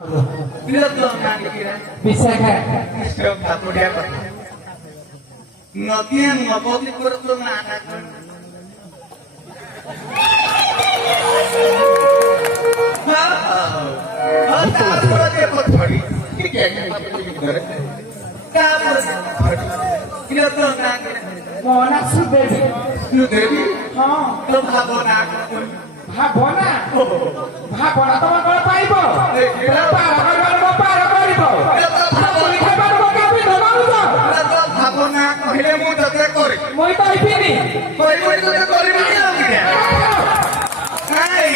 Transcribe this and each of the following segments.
Bilang na kira. bisa kan Setiap satu dia apa? Ngakian ngapoti kurang na anak. Mona Sudevi हाँ ভাবনা ভাবনা ভাবনা তোমার কল পাইব পার করিব তুমি খাইবার কাপি ধমাউছ ভাবনা কহিলে মু ততে করি মই পাইবিনি কই কই ততে করিবি না নাই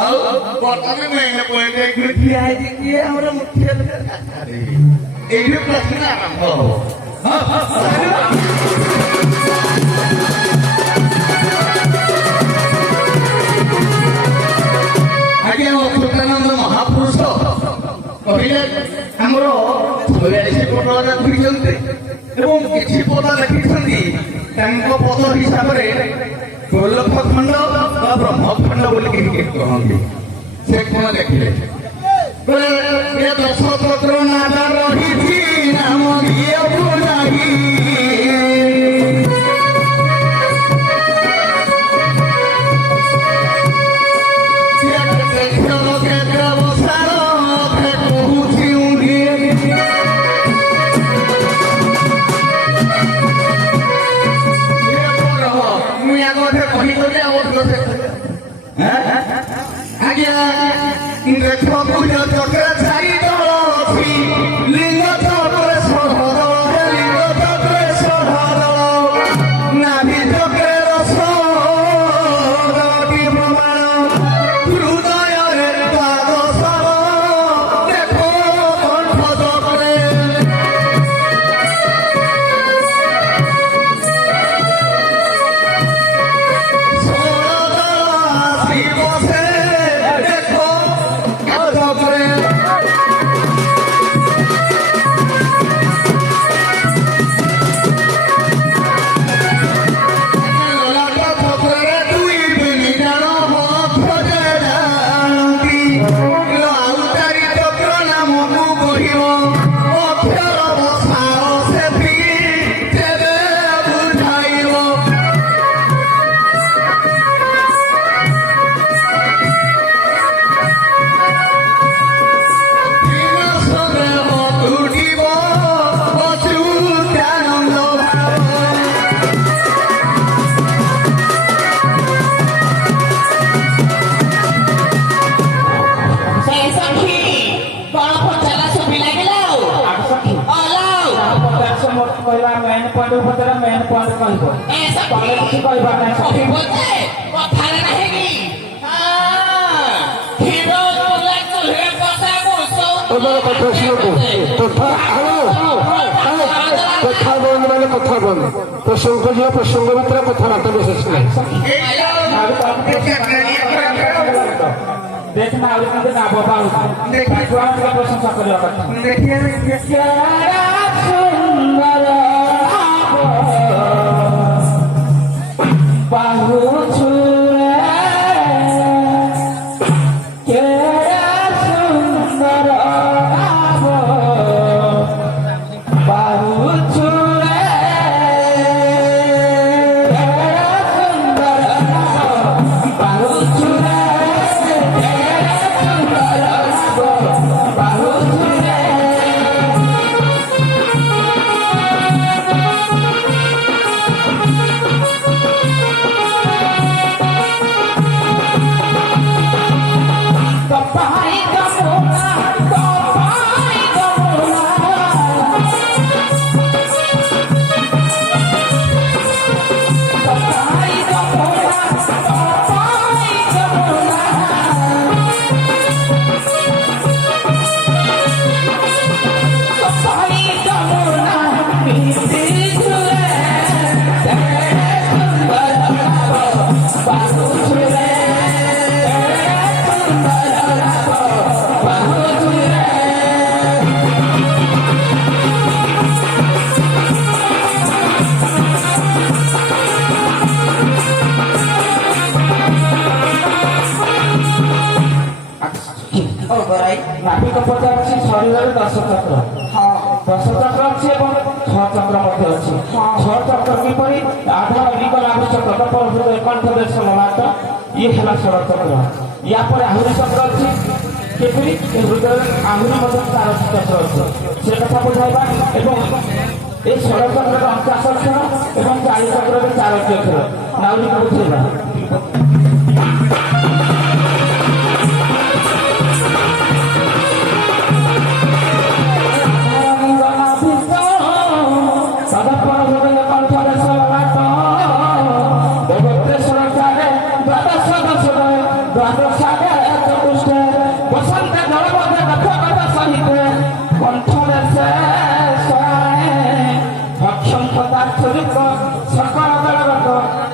ଆଉ ବର୍ତ୍ତମାନ ମେନ ପଏଣ୍ଟ ଏଇଠି ଠିଆ ହେଇଛି କିଏ ଆମର ମୁଖ୍ୟ ଏଇଠି ପ୍ରଶ୍ନ ଆରମ୍ଭ ଆଜ୍ଞା ଅଚ୍ୟୁତାନନ୍ଦ ମହାପୁରୁଷ କହିଲେ ଆମର 46 ପଦ ଘୁରିଛନ୍ତି ଏବଂ କିଛି ପଦ ଲେଖିଛନ୍ତି ତାଙ୍କ ପଦ ହିସାବରେ ଗୋଲଖ ଖଣ୍ଡ ବା ବ୍ରହ୍ମଖଣ୍ଡ ବୋଲି କେହି କହନ୍ତି ସେ କଣ ଲେଖିଲେ ଦଶପତ୍ର ନାଦ ରହିଛି ନାମ ଦିଅକୁ ନାହିଁ प्रसंग प्रसंग भितर कथबार्ता विशेष ना देखना ना बाबा प्रशंसा करवा सुंदर बाहु ନାଭିକ ପର୍ଯ୍ୟାୟ ଅଛି ଶରୀରରେ 10 ଚକ୍ର। ହଁ 10 ଚକ୍ର ଅଛି ଏବଂ 6 ଚକ୍ର ମଧ୍ୟ ଅଛି। 6 ଚକ୍ର କିପରି ଆଧାର ଲିଙ୍ଗ ନାଭି ଚକ୍ର ତପର ହୃଦୟ କଣ୍ଠ ଦେଶ ମନାଟ ଇଏ ହେଲା 16 ଚକ୍ର। ୟା ପରେ ଆହୁରି ଚକ୍ର ଅଛି କିପରି ହୃଦୟରେ ଆହୁରି ମଧ୍ୟ 4ଟି ଚକ୍ର ଅଛି ସେ କଥା ବୁଝାଇବା ଏବଂ এই 16 ଚକ୍ରରେ 49 ଅକ୍ଷର ଏବଂ 40 ଚକ୍ରରେ 4ଟି ଅକ୍ଷର ନାଉରିକୁ ବୁଝେଇବା। সকল দলগত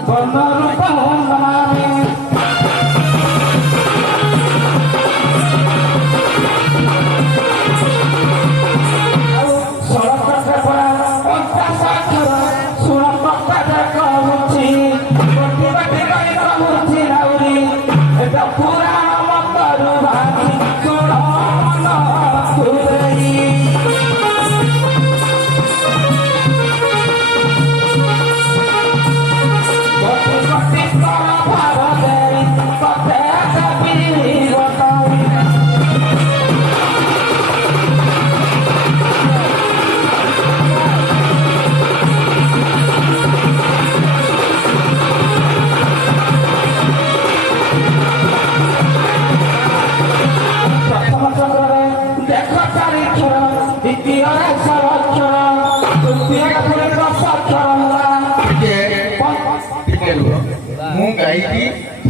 বর্ণরূপ নমামি সড়কের পড়া 50 অক্ষর সুরক্ষা কহুছি প্রতিবাদী করি কহুছি রাউরি এটা পুরাণ মতরু ভাঙি ষোড় মন ঘুরেই ମୁଁ ଗାଈକି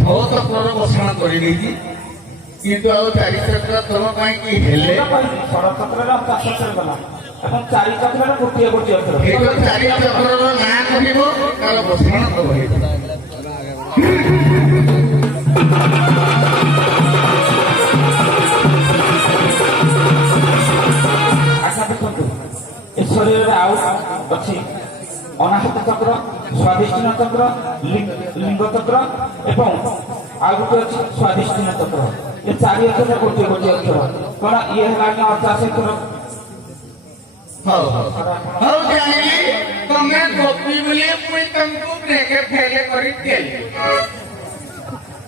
6 ଚକ୍ରର ବସାଣ କରିଦେଇଛି କିନ୍ତୁ ଆଉ 4 ଚକ୍ର ତମ ପାଇଁ କି ହେଲେ 16 ଚକ୍ରରେ 50 ଅକ୍ଷର ଗଲା ଏବଂ 4 ଚକ୍ରରେ ଗୋଟିଏ ଅକ୍ଷର। ଏଇ 4 ଚକ୍ରର ନାଁ କହିବ ତାର ବସାଣ କହିବ। ଆଚ୍ଛା ଦେଖନ୍ତୁ ଏ ଶରୀରରେ ଆଉ ଅଛି ଅନାହତ ଚକ୍ର ସ୍ୱାଧିଷ୍ଠିନ ଚକ୍ର ଲିଙ୍ଗ ଚକ୍ର ଏବଂ ଆଉ ଗୋଟେ ଅଛି ସ୍ୱାଧିଷ୍ଠିନ ଚକ୍ର। ଏ 4 ଅକ୍ଷର ଗୋଟିଏ ଅକ୍ଷର କଣ ଇଏ ହେଲାଣି 50 ଅକ୍ଷର। ହଉ ଜାଣିଲି ତମେ ଗୋପୀ ବୋଲି ପୁଣି ତମକୁ ବ୍ରେକ୍ ଫେଲ କରି ଦେଲି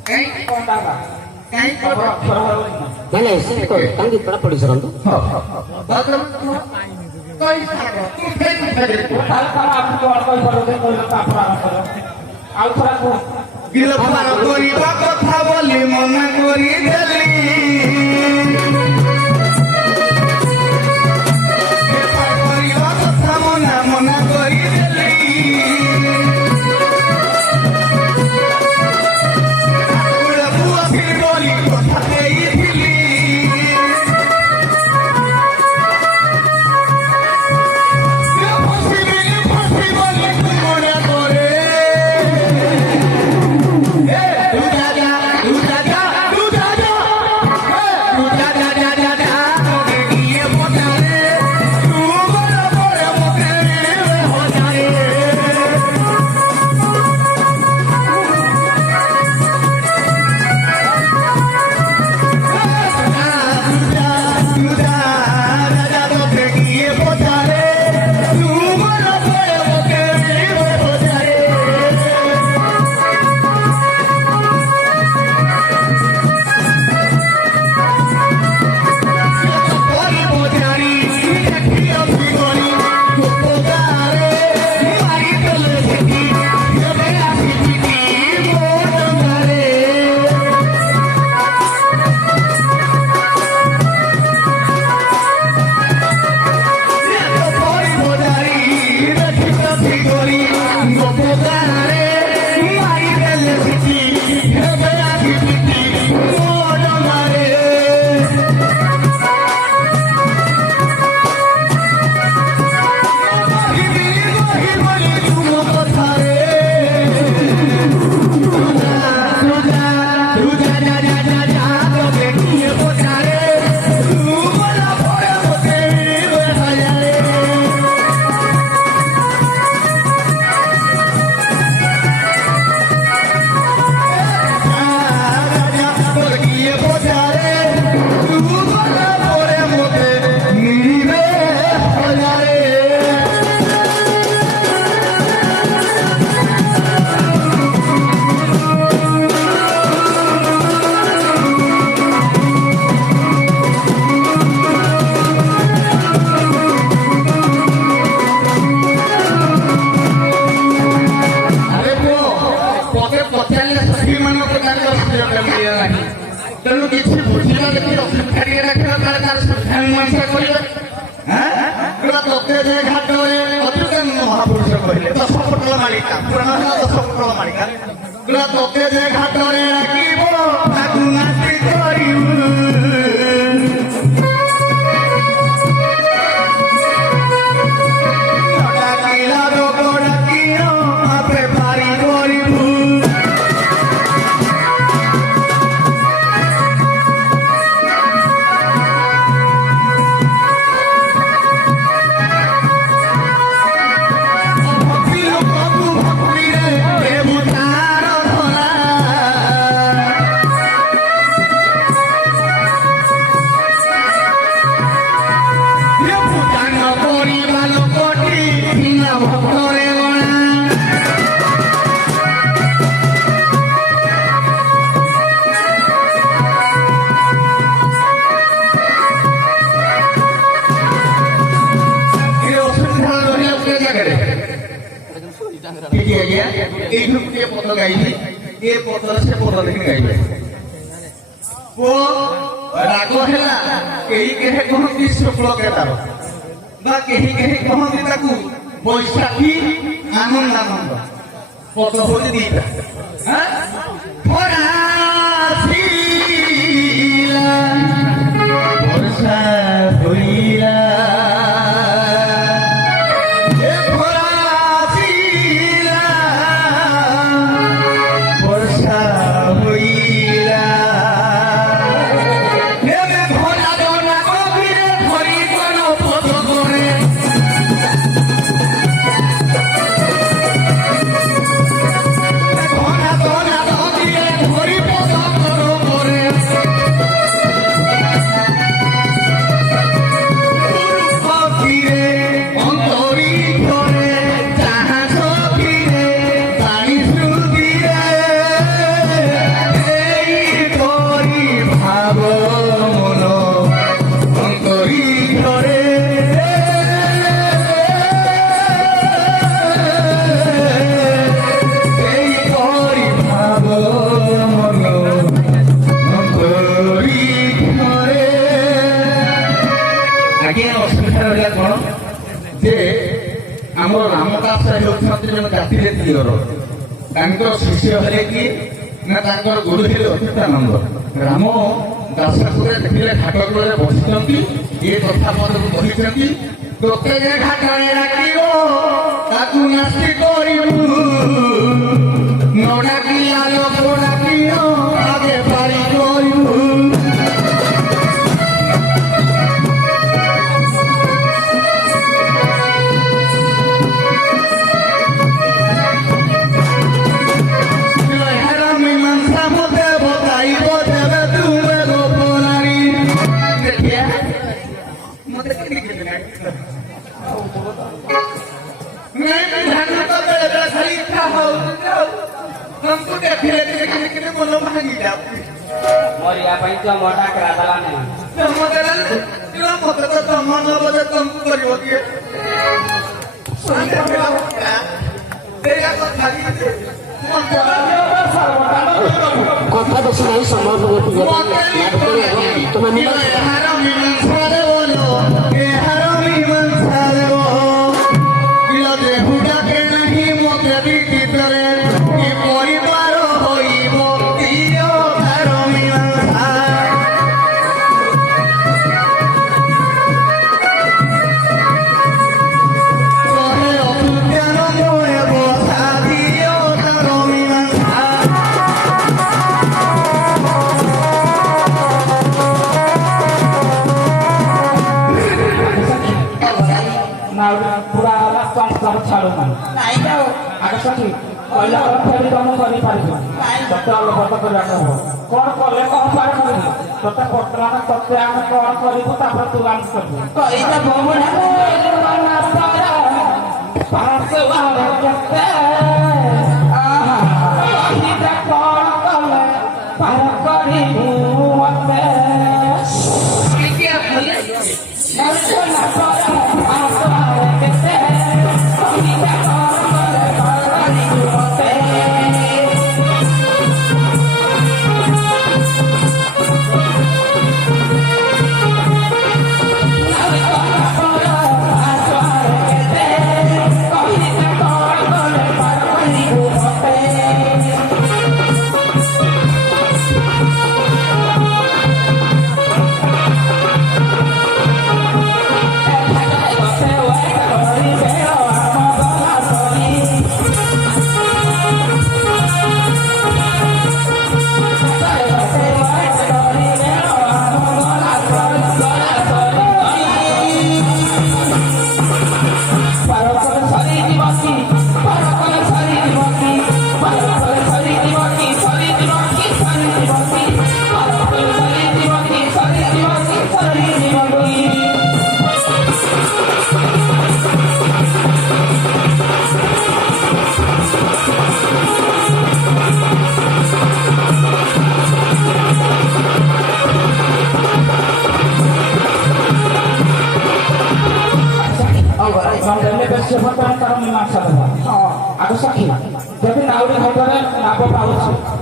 କାହିଁକି କଣଟା ହେଲା କାହିଁକି ଅକ୍ଷର ହବନି ନା ନାଇଁ ନାଇଁ ସେ କାହିଁକି ପଢାପଢି କରନ୍ତୁ। ତାହେଲେ ତାର ଆପଣଙ୍କୁ ଅଳ୍ପ କହିଲେ କହିଲେ ତାପରେ ଆରମ୍ଭ କର ଆଉ ଥରେ କୁହ ଗିରଫାର କରିବା କଥା ବୋଲି ମନା କରିଦେଲି କରିବା କଥା ମନା କରିଦେଲି ପୁଅ ବୋଲି କଥା ଦେଇଥିଲି ପଚାରିଲେ ସଖୀମାନଙ୍କୁ ତାଙ୍କର ସୁଯୋଗ ମିଳିବ ନାହିଁ। ତେଣୁ କିଛି ବୁଝିବା ଦେଖି ଅସୁବିଧା ଟିକେ ରଖିବା ତାହେଲେ ତାର ସୁବିଧା ମୀମାଂସା କରିବା। ତୋତେ ଯେ ଘାଟରେ ଅଚ୍ୟୁତାନନ୍ଦ ମହାପୁରୁଷ କହିଲେ 10 ପୋଟଳ ମାଳିକା ପୁରାଣ ହେଲା 10 ପୋଟଳ ମାଳିକା। ତୋତେ ଯେ ଘାଟରେ ରାଖିବ ତାକୁ ନାସ୍ତି କରିବୁ। ଡାକିଲା ରୋଗ ଡାକିଲ ଆପେ ପାରି କରିବୁ। এইটুকু পদ গাইবে এ পদর সে পদ দেখে গাইবে। ও রাগ হেলা কেহি কেহে কহନ୍ତି শুক্ল কেদার বা কেহি কেহি কহନ୍ତି তাকু বৈশাখী আনন্দানন্দ। পদ হচ্ছে দিটা বর্ষা হইলা ଆମର ରାମଦାସ ହେଉଛନ୍ତି ଜଣେ ଜାତିରେ ଦିଅର। ତାଙ୍କର ଶିଷ୍ୟ ହେଲେ କିଏ ନା ତାଙ୍କର ଗୁରୁ ହେଲେ ଅଚ୍ୟୁତାନନ୍ଦ। ରାମ ଦାସପୁରରେ ଦେଖିଲେ ଘାଟ କୂଳରେ ବସିଛନ୍ତି ଏ କଥା ମନକୁ କହିଛନ୍ତି। ତୋତେ ଯେ ଘାଟରେ ଡାକିବ ତାକୁ ନାସ୍ତି କରିବୁ। ନ ଡାକିଲା ଲୋକ ଡାକିବ ଆଗେ ପାରି କରିବୁ। मरिया भाई जो मोटा करा दला नहीं କଥା ବେଶୀ ନାହିଁ ସମୟ ତମେ पूरा छाड़ू आगे सखी कहला फेरी तुम कर तोते अलपत करवा कौन कले कौन पार कर तोते पटला तोते आम कौन करू तू आम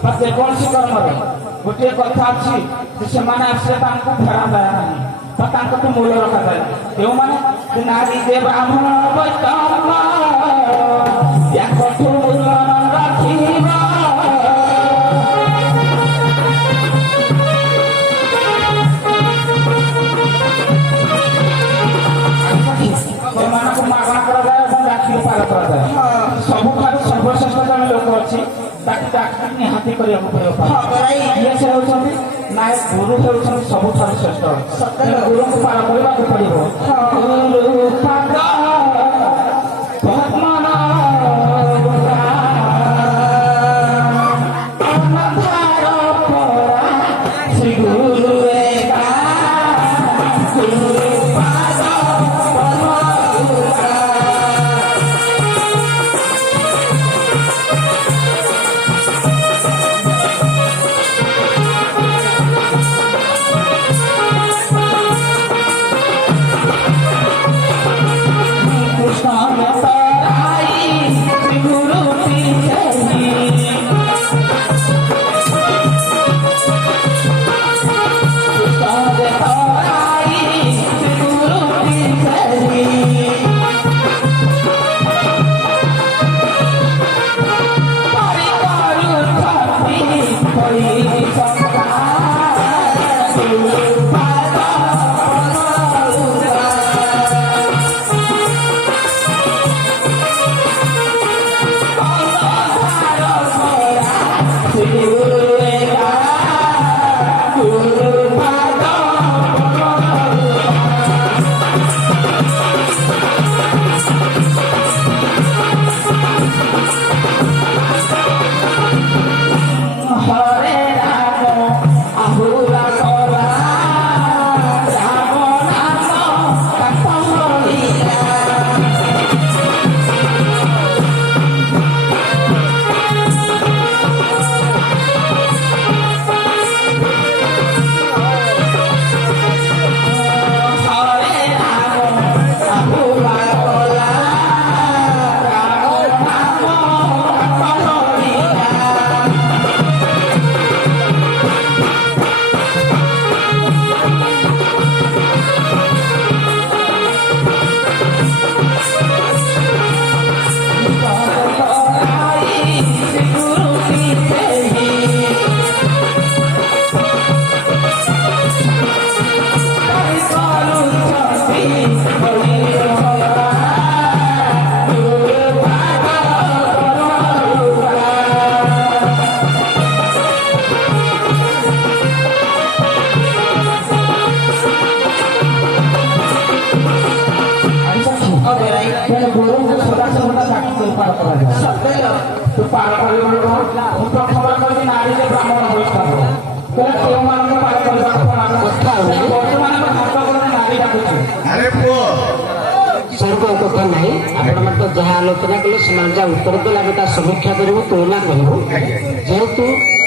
ବା ଯେକୌଣସି କର୍ମରେ ଗୋଟିଏ କଥା ଅଛି ଯେ ସେମାନେ ଆସିଲେ ତାଙ୍କୁ ଫେରାଯାଏ ନାହିଁ ବା ତାଙ୍କଠୁ ମୂଳ ରଖାଯାଏ। କେଉଁମାନେ ନାରୀ ଯେ ବ୍ରାହ୍ମଣ ବୈଷ୍ଣବ ୟାଙ୍କଠୁ ମୂଳ ରଖିବା ସେମାନଙ୍କୁ ମାଗଣା କରାଯାଏ ଏବଂ ରାକ୍ଷୀ ପାର କରାଯାଏ। ସବୁଠାରୁ ସର୍ବଶ୍ରେଷ୍ଠ ଜଣେ ଲୋକ ଅଛି ତାକୁ ଚାକିରି ନିହାତି କରିବାକୁ ପଡ଼ିବ। ଇଏ ସେ ହେଉଛନ୍ତି ନାଇଁ ଗୁରୁ ହେଉଛନ୍ତି ସବୁଠାରୁ ଶ୍ରେଷ୍ଠ। ଗୁରୁଙ୍କୁ ପାର କରିବାକୁ ପଡ଼ିବ। ଗୁରୁ ପାଦ ପଦ୍ମନାଭ ଅନଧାର ପରା ଶ୍ରୀ ଗୁରୁ ଏକା ଗୁରୁ ପାଦ କଥା ନାହିଁ। ଆପଣମାନେ ତ ଯାହା ଆଲୋଚନା କଲେ ସେମାନେ ଯାହା ଉତ୍ତର ଦେଲେ ଆମେ ତା ସମୀକ୍ଷା କରିବୁ, ତୁଳନା କରିବୁ। ଯେହେତୁ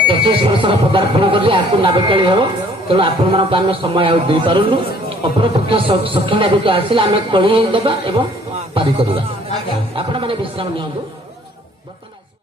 25 ବର୍ଷର ପଦାର୍ପଣ କରି ଆକୁ ନାବିକାଳି ହେବ, ତେଣୁ ଆପଣମାନଙ୍କୁ ଆମେ ସମୟ ଆଉ ଦେଇପାରୁନୁ। ଅପରପକ୍ଷ ସକ୍ଷମ ନାବିକ ଆସିଲେ ଆମେ କଳି ଦେବା ଏବଂ ପାରି କରିବା। ଆପଣମାନେ ବିଶ୍ରାମ ନିଅନ୍ତୁ।